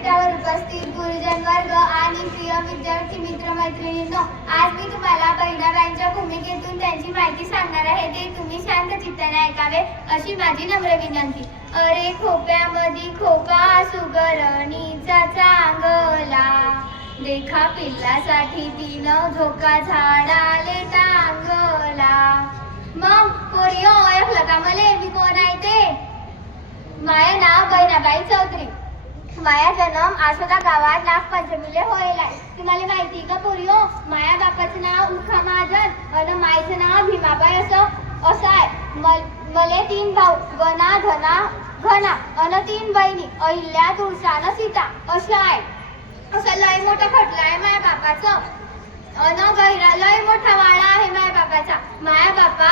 व्यासपीठावर उपस्थित गुरुजन वर्ग आणि प्रिय विद्यार्थी मित्र मैत्रिणींनो, आज मी तुम्हाला बहिणाबाईंच्या भूमिकेतून त्यांची माहिती सांगणार आहे. ते तुम्ही शांत चित्ताने ऐकावे अशी माझी नम्र विनंती. अरे खोप्यामध्ये खोपा सुगरणीचा चांगला, देखा पिल्लासाठी तिनं झोका झाडाले टांगला. मग पोरियो ओळखलं का मले? मी कोण आहे ते? माया नाव बहिणाबाई चौधरी. माया जन्म आसोदा गावात नागपंचमीले होईल आहे. तुम्हाला माहिती का पोरियो? माया बापाचं नाव उखा महाजन आणि माईचं नाव भीमाबाई असं आहे. मले 3 भाऊ, गणा धना घना आणि 3 बहिणी, अहिल्या तुळसा आणि सीता असं आहे. असं लय मोठं खटलं आहे माया बापाचं. गैरा लय मोठा वाडा आहे माया बापाचा. माया बापा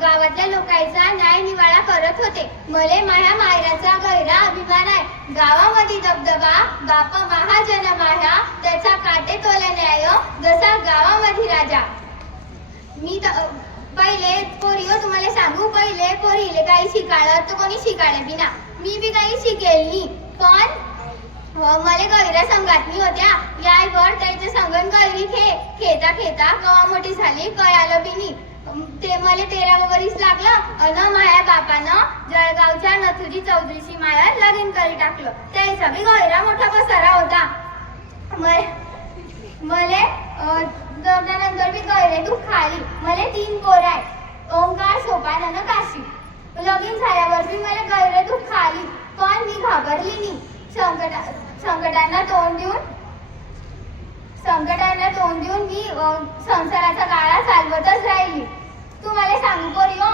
गावातल्या लोकांचा न्याय निवाडा करत होते. मले माया मायराचा गैरा अभिमान आहे. गावामध्ये दबदबा, बाप महाजन माया, त्याचा काटे तोला न्याय, जसा गावामध्ये राजा. मी पहिले पोरियो तुम्हाला सांगू, पहिले पोरीले काही शिकाळत तर कोणी शिकाळे बिना. मी बी काही शिकेल नाही, पण मला गैरा संघातनी होत्या. यायवर त्याच्या संगण गैरी खेता खेता कवा मोठी झाली कळालं बी नाही. ते मला 13 वर्ष लागलं अन माया बापानं जळगावच्या नथुजी चौधरीशी माया लगीन करी टाकलं. त्याचा बी गैरा मोठा पसारा होता. मले लग्नानंतर बी गैरे दुःख खाली. मला 3 पोरं आहे, ओंकार, सोपान आणि काशी. लगीन झाल्यावर बी मला गैरे दुःख खाली, पण मी घाबरली नाही. संकटांना तोंड देऊन मी संसाराचा गाळा चालवतच राहिली. तुम्हाला सांगू पोरियो,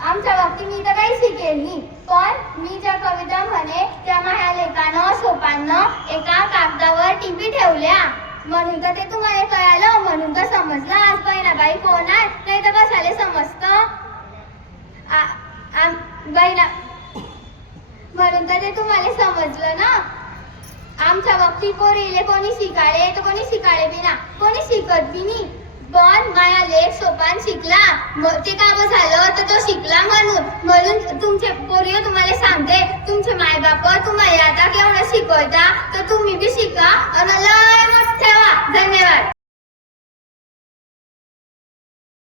आमच्या बाबतीत मी तर काही शिकेल नाही, पण मी ज्या कविता म्हणे त्या माझ्या लेखानं सोपानं एका कागदावर टिपी ठेवल्या. म्हणून तर ते तुम्हाला कळालं, म्हणून तर समजलं आज बहिणाबाई कोण आहे. नाही तर कशाले समजतं? म्हणून तर ते तुम्हाला समजलं ना. आमच्या बाबतीत पोरीले कोणी शिकाळे तर कोणी शिकाळे बी ना, कोणी शिकत बी नाही. पण माया लेख सोपान शिकला, ते का झालं तर तो शिकला. म्हणून तुमचे पोरियो तुम्हाला सांगते, तुमचे माय बाप तुम्हाला आता केवढं शिकवता तर तुम्ही बी शिका आणि लय मस्त ठेवा. धन्यवाद.